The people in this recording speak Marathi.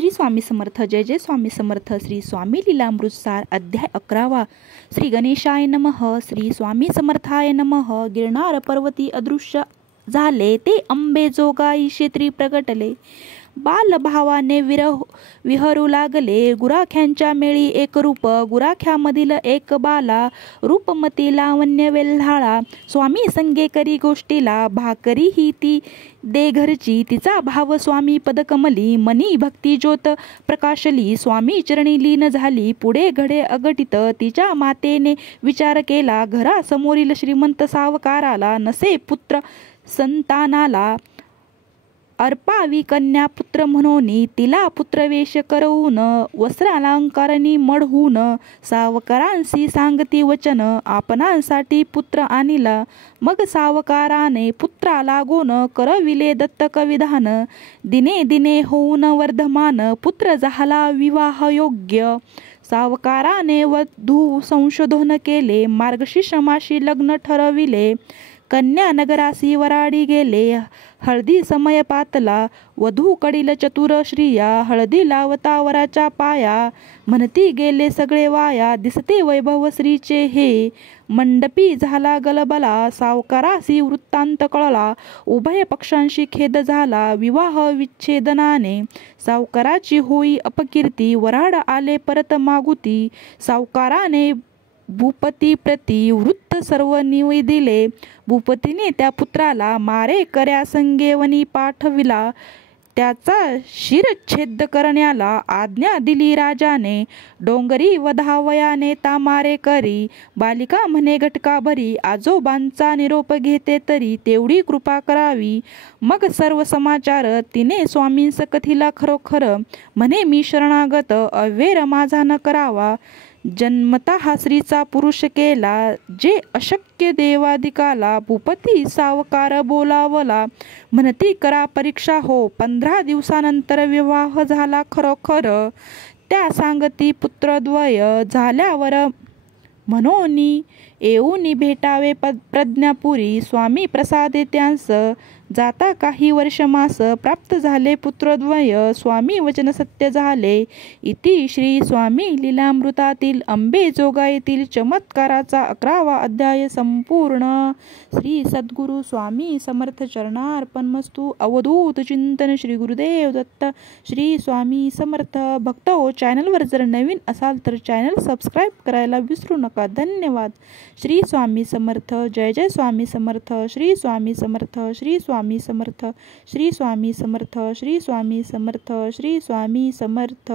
श्री स्वामी समर्थ. जय जय स्वामी समर्थ. श्री स्वामी लीलामृतसार अध्याय 11. श्री गणेशाय नमः. श्री स्वामी समर्थाय नमः. गिरनार पर्वती अदृश्य झाले, ते अंबे जोगाई क्षेत्री प्रगटले. बालभावाने विहरू लागले, गुराख्यांच्या मेळी एक रूप. गुराख्यामधील एक बाला, रूपमती लावण्य वेल्हाळा. स्वामी संगे करी गोष्टीला, भाकरी ही ती दे घरची. तिचा भाव स्वामी पदकमली, मनी भक्ती ज्योत प्रकाशली. स्वामी चरणी लीन झाली, पुढे घडे अगटित. तिच्या मातेने विचार केला, घरासमोरील श्रीमंत सावकाराला नसे पुत्र संतानाला. अर्पावी कन्या पुत्र म्हणून, तिला पुत्रवेश करवून. वस्त्रालंकारणी मढवून, सावकारांशी सांगती वचन. आपणांसाठी पुत्र आणिला, मग सावकाराने पुत्रा लागून. करविले दत्तक विधान, दिने दिने होऊन वर्धमान. पुत्र झाला विवाह योग्य, सावकाराने वधू संशोधन केले. मार्गशीर्ष मासी लग्न ठरविले, कन्या नगरासी वराडी गेले. हळदी समय पातला, वधू कडील चतुर श्रिया. हळदी लावता वराच्या पाया, म्हणती गेले सगळे वाया. दिसते वैभव श्रीचे हे, मंडपी झाला गलबला. सावकारासी वृत्तांत कळला, उभय पक्षांशी खेद झाला. विवाह विच्छेदनाने सावकाराची होई अपकीर्ती. वराड आले परत मागुती, सावकाराने भूपती प्रती वृत्त सर्व निवेदिले. भूपतीने त्या पुत्राला मारे कर्या संगेवनी पाठविला. त्याचा शिरच्छेद करण्याला आज्ञा दिली राजाने. डोंगरी वधावयाने ता मारे करी. बालिका म्हणे घटका भरी, आजोबांचा निरोप घेते तरी. तेवढी कृपा करावी, मग सर्व समाचार. तिने स्वामींस कथिला खरोखर, म्हणे मी शरणागत. अव्हेर माझा न करावा, जन्मता हा स्त्रीचा पुरुष केला. जे अशक्य देवादिकाला. भूपती सावकार बोलावला, म्हणती करा परीक्षा हो. 15 दिवसानंतर विवाह झाला खरोखर. त्या सांगती पुत्रद्वय झाल्यावर, म्हणून येऊन भेटावे प्रज्ञापुरी. स्वामी प्रसादे त्यांस, जाता काही वर्षमास. प्राप्त झाले पुत्रद्वय, स्वामी वचन सत्य झाले. इति श्री स्वामी लीलामृतातील अंबे जोगाईतील चमत्काराचा 11वा अध्याय संपूर्ण. श्री सद्गुरु स्वामी समर्थ चरणार्पणमस्तु. अवधूत चिंतन श्री गुरुदेव दत्त. श्री स्वामी समर्थ. भक्तो, चॅनलवर जर नवीन असाल तर चॅनल सबस्क्राईब करायला विसरू नका. धन्यवाद. श्री स्वामी समर्थ. जय जय स्वामी समर्थ. श्री स्वामी समर्थ. श्री स्वामी समर्थ. श्री स्वामी समर्थ. श्री स्वामी समर्थ. श्री स्वामी समर्थ.